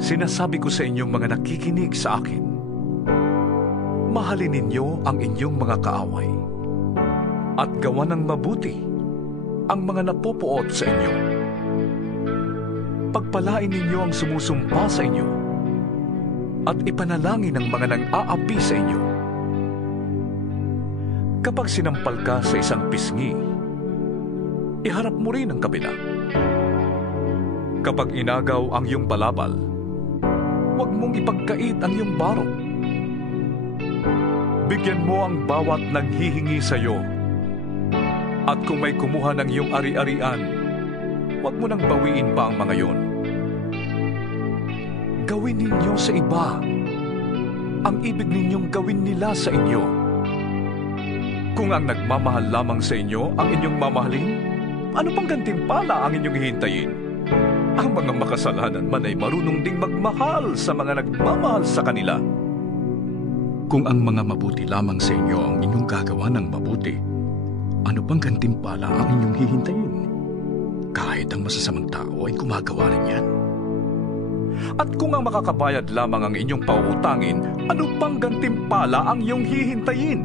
Sinasabi ko sa inyong mga nakikinig sa akin, mahalin ninyo ang inyong mga kaaway at gawa ng mabuti ang mga napupuot sa inyo. Pagpalain ninyo ang sumusumpa sa inyo at ipanalangin ang mga nang-aapi sa inyo. Kapag sinampal ka sa isang pisngi, iharap mo rin ang kabila. Kapag inagaw ang iyong balabal, huwag mong ipagkait ang iyong barong. Bigyan mo ang bawat nanghihingi sa iyo. At kung may kumuha ng iyong ari-arian, huwag mo nang bawiin pa ang mga yon. Gawin ninyo sa iba ang ibig ninyong gawin nila sa inyo. Kung ang nagmamahal lamang sa inyo ang inyong mamahalin, ano pang gantimpala ang inyong hihintayin? Ang mga makasalanan man ay marunong ding magmahal sa mga nagmamahal sa kanila. Kung ang mga mabuti lamang sa inyo ang inyong gagawa ng mabuti, ano pang gantimpala ang inyong hihintayin? Kahit ang masasamang tao ay gumagawa rin yan. At kung ang makakabayad lamang ang inyong pauutangin, ano pang gantimpala ang iyong hihintayin?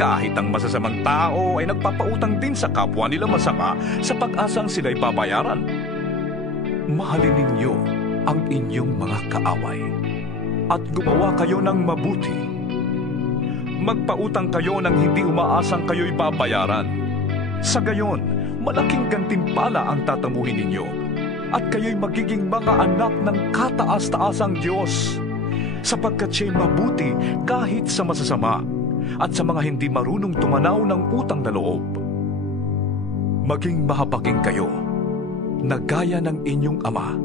Kahit ang masasamang tao ay nagpapautang din sa kapwa nila masama sa pag-asang sila'y babayaran. Mahalin ninyo ang inyong mga kaaway at gumawa kayo ng mabuti. Magpautang kayo nang hindi umaasang kayo'y babayaran. Sa gayon, malaking gantimpala ang tatamuhin ninyo at kayo'y magiging mga anak ng kataas-taasang Diyos, sapagkat siya'y mabuti kahit sa masasama at sa mga hindi marunong tumanaw ng utang na loob. Maging mahabagin kayo na gaya ng inyong ama.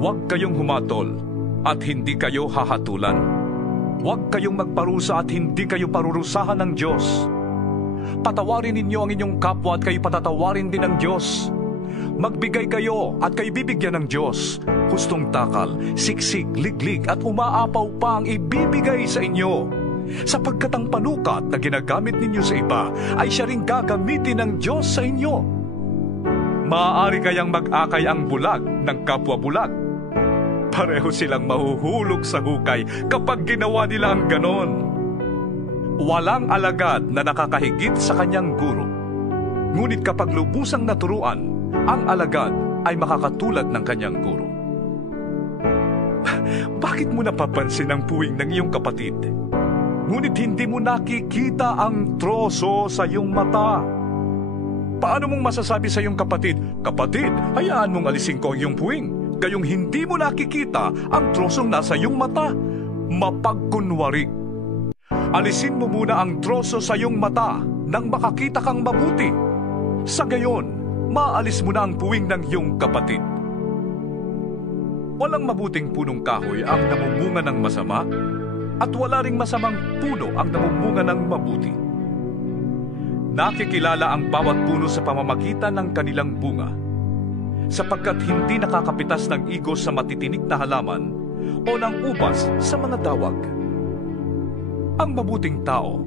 Huwag kayong humatol at hindi kayo hahatulan. Huwag kayong magparusa at hindi kayo parurusahan ng Diyos. Patawarin ninyo ang inyong kapwa at kayo patatawarin din ng Diyos. Magbigay kayo at kayo bibigyan ng Diyos. Hustong takal, siksik, liglig at umaapaw pa ang ibibigay sa inyo. Sapagkat ang panukat na ginagamit ninyo sa iba ay siya ring gagamitin ng Diyos sa inyo. Maaari kayang mag-akay ang bulag ng kapwa bulag. Pareho silang mahuhulog sa hukay kapag ginawa nila ang ganon. Walang alagad na nakakahigit sa kanyang guro. Ngunit kapag lubusang naturuan, ang alagad ay makakatulad ng kanyang guro. Bakit mo napapansin ang puwing ng iyong kapatid? Ngunit hindi mo nakikita ang troso sa iyong mata. Paano mong masasabi sa iyong kapatid, "Kapatid, hayaan mong alisin ko ang iyong puwing," gayong hindi mo nakikita ang trosong nasa iyong mata? Mapagkunwari. Alisin mo muna ang troso sa iyong mata nang makakita kang mabuti. Sa gayon, maalis mo na ang puwing ng iyong kapatid. Walang mabuting punong kahoy ang namumunga ng masama, at wala ring masamang puno ang namumunga ng mabuti. Nakikilala ang bawat puno sa pamamagitan ng kanilang bunga, sapagkat hindi nakakapitas ng igos sa matitinik na halaman o ng ubas sa mga dawag. Ang mabuting tao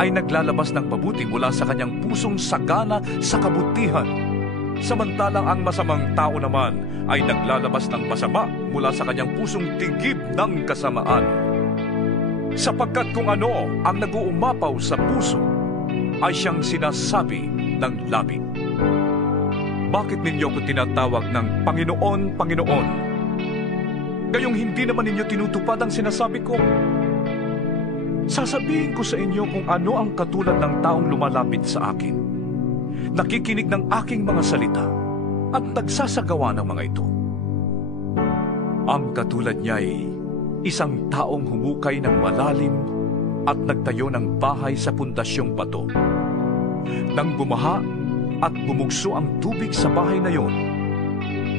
ay naglalabas ng mabuti mula sa kanyang pusong sagana sa kabutihan, samantalang ang masamang tao naman ay naglalabas ng masama mula sa kanyang pusong tigib ng kasamaan. Sapagkat kung ano ang nag-uumapaw sa puso, ay siyang sinasabi ng labi. Bakit ninyo ko tinatawag ng Panginoon, Panginoon? Gayong hindi naman ninyo tinutupad ang sinasabi ko. Sasabihin ko sa inyo kung ano ang katulad ng taong lumalapit sa akin, nakikinig ng aking mga salita, at nagsasagawa ng mga ito. Ang katulad niya ay isang taong humukay ng malalim at nagtayo ng bahay sa pundasyong bato. Nang bumaha at bumugso ang tubig sa bahay na yon,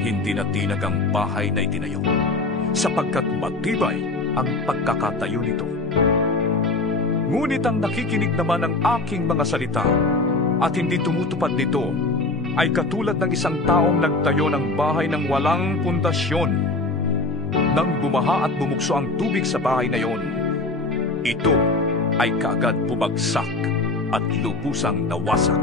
hindi na tinag ang bahay na itinayo, sapagkat matibay ang pagkakatayo nito. Ngunit ang nakikinig naman ng aking mga salita at hindi tumutupad nito ay katulad ng isang taong nagtayo ng bahay ng walang pundasyon. Nang bumaha at bumugso ang tubig sa bahay na yon, ito ay kaagad bumagsak at lubusang nawasak.